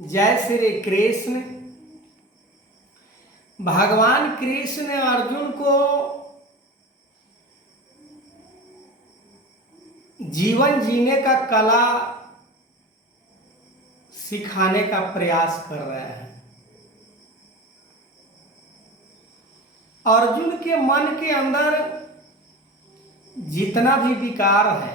जय श्री कृष्ण। भगवान कृष्ण ने अर्जुन को जीवन जीने का कला सिखाने का प्रयास कर रहे हैं। अर्जुन के मन के अंदर जितना भी विकार है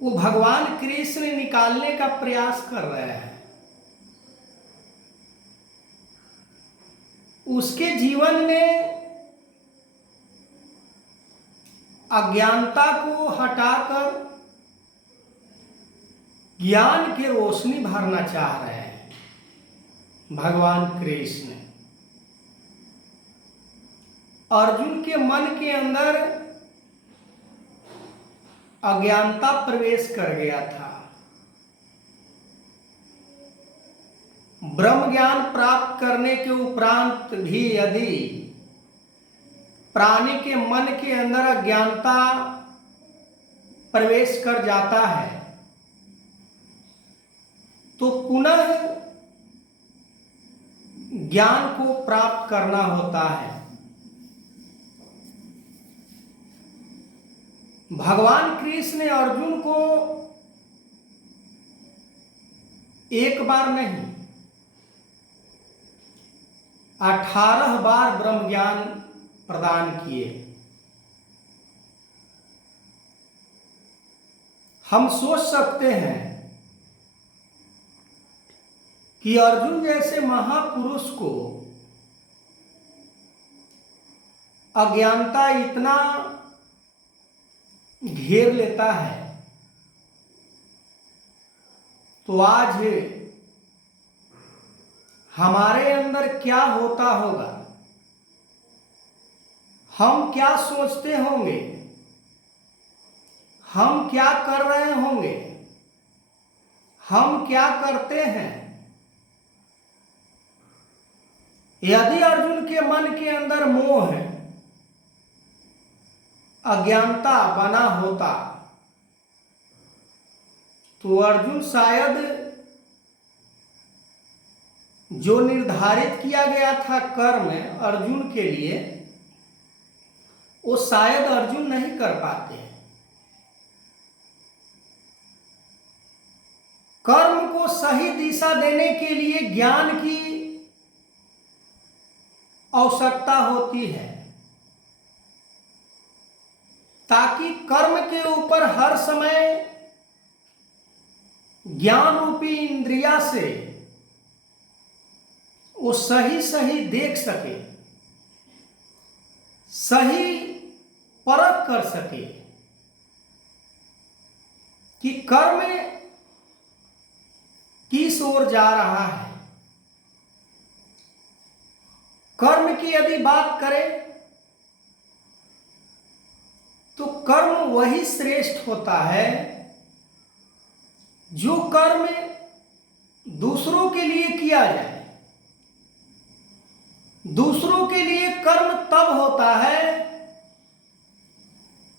वो भगवान कृष्ण निकालने का प्रयास कर रहे हैं। उसके जीवन में अज्ञानता को हटाकर ज्ञान की रोशनी भरना चाह रहे हैं भगवान कृष्ण। अर्जुन के मन के अंदर अज्ञानता प्रवेश कर गया था। ब्रह्म ज्ञान प्राप्त करने के उपरांत भी यदि प्राणी के मन के अंदर अज्ञानता प्रवेश कर जाता है तो पुनः ज्ञान को प्राप्त करना होता है। भगवान कृष्ण ने अर्जुन को एक बार नहीं 18 बार ब्रह्म ज्ञान प्रदान किए। हम सोच सकते हैं कि अर्जुन जैसे महापुरुष को अज्ञानता इतना घेर लेता है तो आज हमारे अंदर क्या होता होगा, हम क्या सोचते होंगे, हम क्या कर रहे होंगे, हम क्या करते हैं। यदि अर्जुन के मन के अंदर मोह अज्ञानता बना होता तो अर्जुन शायद जो निर्धारित किया गया था कर्म अर्जुन के लिए वो शायद अर्जुन नहीं कर पाते। कर्म को सही दिशा देने के लिए ज्ञान की आवश्यकता होती है ताकि कर्म के ऊपर हर समय ज्ञान रूपी इंद्रिया से वो सही देख सके, सही परख कर सके कि कर्म किस ओर जा रहा है। कर्म की यदि बात करें तो कर्म वही श्रेष्ठ होता है जो कर्म दूसरों के लिए किया जाए। दूसरों के लिए कर्म तब होता है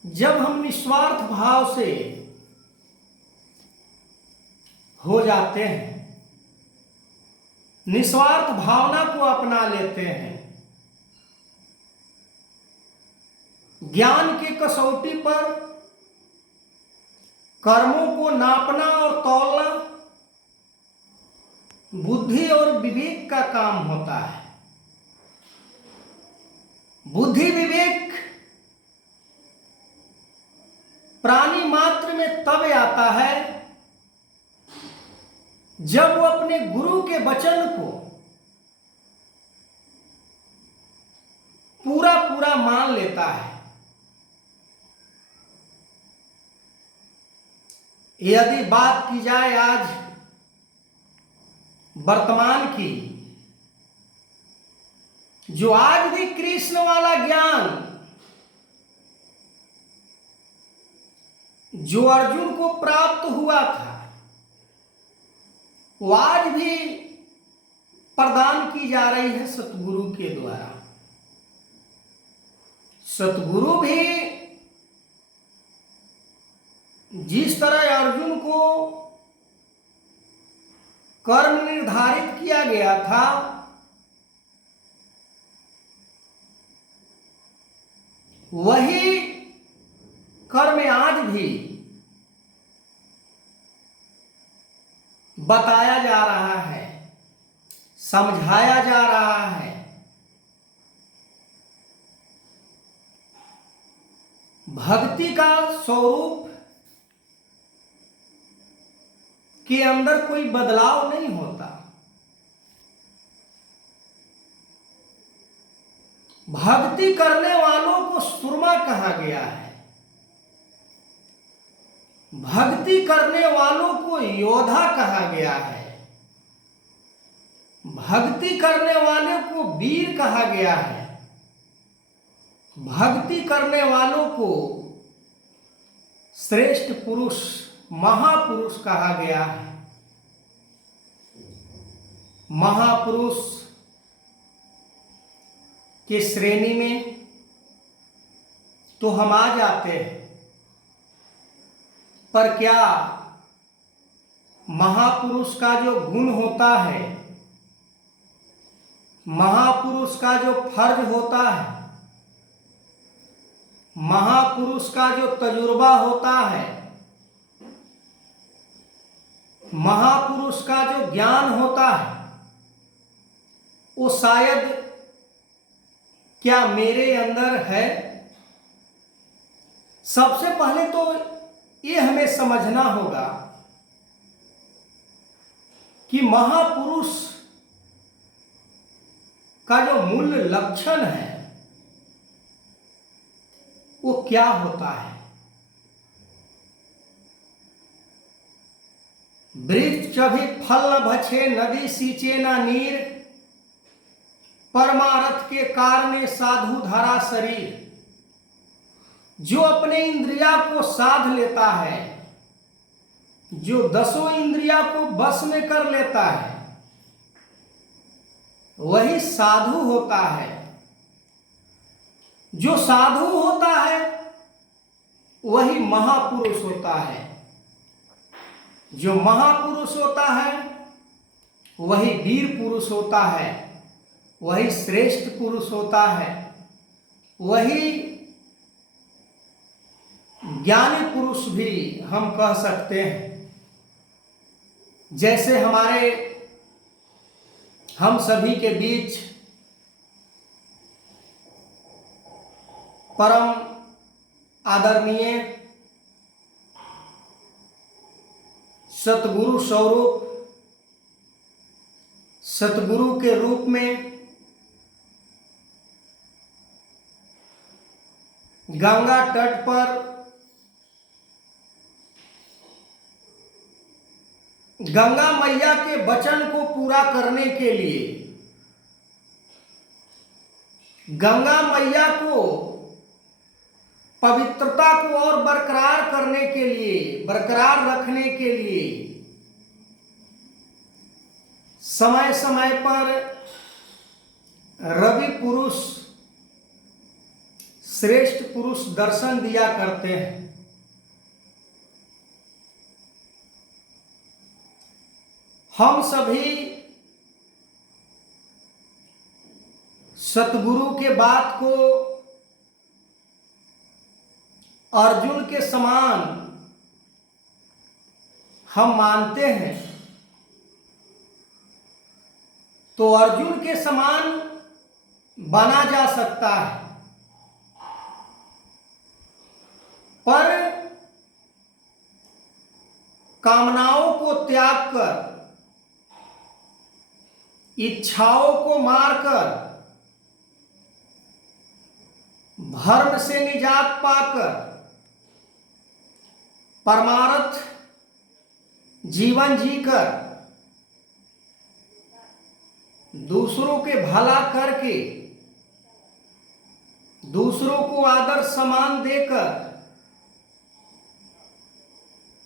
जब हम निस्वार्थ भाव से हो जाते हैं, निस्वार्थ भावना को अपना लेते हैं। ज्ञान की कसौटी पर कर्मों को नापना और तौलना बुद्धि और विवेक का काम होता है। बुद्धि विवेक प्राणी मात्र में तब आता है जब वो अपने गुरु के वचन को पूरा मान लेता है। यदि बात की जाए आज वर्तमान की, जो आज भी कृष्ण वाला ज्ञान जो अर्जुन को प्राप्त हुआ था वो आज भी प्रदान की जा रही है सतगुरु के द्वारा। सतगुरु भी जिस तरह अर्जुन को कर्म निर्धारित किया गया था, वही कर्म आज भी बताया जा रहा है, समझाया जा रहा है। भक्ति का स्वरूप के अंदर कोई बदलाव नहीं होता। भक्ति करने वालों को सुरमा कहा गया है। भक्ति करने वालों को योद्धा कहा गया है। भक्ति करने वाले को वीर कहा गया है। भक्ति करने वालों को श्रेष्ठ पुरुष, महापुरुष कहा गया है। महापुरुष की श्रेणी में तो हम आ जाते हैं, पर क्या महापुरुष का जो गुण होता है, महापुरुष का जो फर्ज होता है, महापुरुष का जो तजुर्बा होता है, महापुरुष का जो ज्ञान होता है, वो शायद क्या मेरे अंदर है? सबसे पहले तो ये हमें समझना होगा कि महापुरुष का जो मूल लक्षण है वो क्या होता है। वृक्ष भी फल न भछे, नदी सींचे न नीर, परमारथ के कारणे साधु धरा शरीर। जो अपने इंद्रिया को साध लेता है, जो 10 इंद्रिया को बस में कर लेता है, वही साधु होता है। जो साधु होता है वही महापुरुष होता है। जो महापुरुष होता है वही वीर पुरुष होता है, वही श्रेष्ठ पुरुष होता है, वही ज्ञानी पुरुष भी हम कह सकते हैं। जैसे हम सभी के बीच परम आदरणीय सतगुरु स्वरूप, सतगुरु के रूप में गंगा तट पर गंगा मैया के वचन को पूरा करने के लिए, गंगा मैया को पवित्रता को और बरकरार करने के लिए, बरकरार रखने के लिए समय समय पर रवि पुरुष, श्रेष्ठ पुरुष दर्शन दिया करते हैं। हम सभी सतगुरु के बात को अर्जुन के समान हम मानते हैं, तो अर्जुन के समान बना जा सकता है, पर कामनाओं को त्याग कर, इच्छाओं को मारकर, धर्म से निजात पाकर परमार्थ जीवन जीकर, दूसरों के भला करके, दूसरों को आदर सम्मान देकर,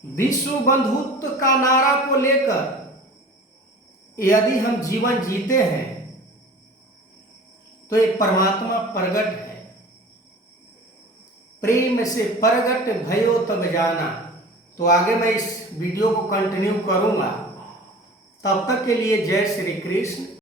विश्व बंधुत्व का नारा को लेकर यदि हम जीवन जीते हैं तो एक परमात्मा प्रगट है। प्रेम से प्रगट भयो तब जाना, तो आगे मैं इस वीडियो को कंटिन्यू करूँगा। तब तक के लिए जय श्री कृष्ण।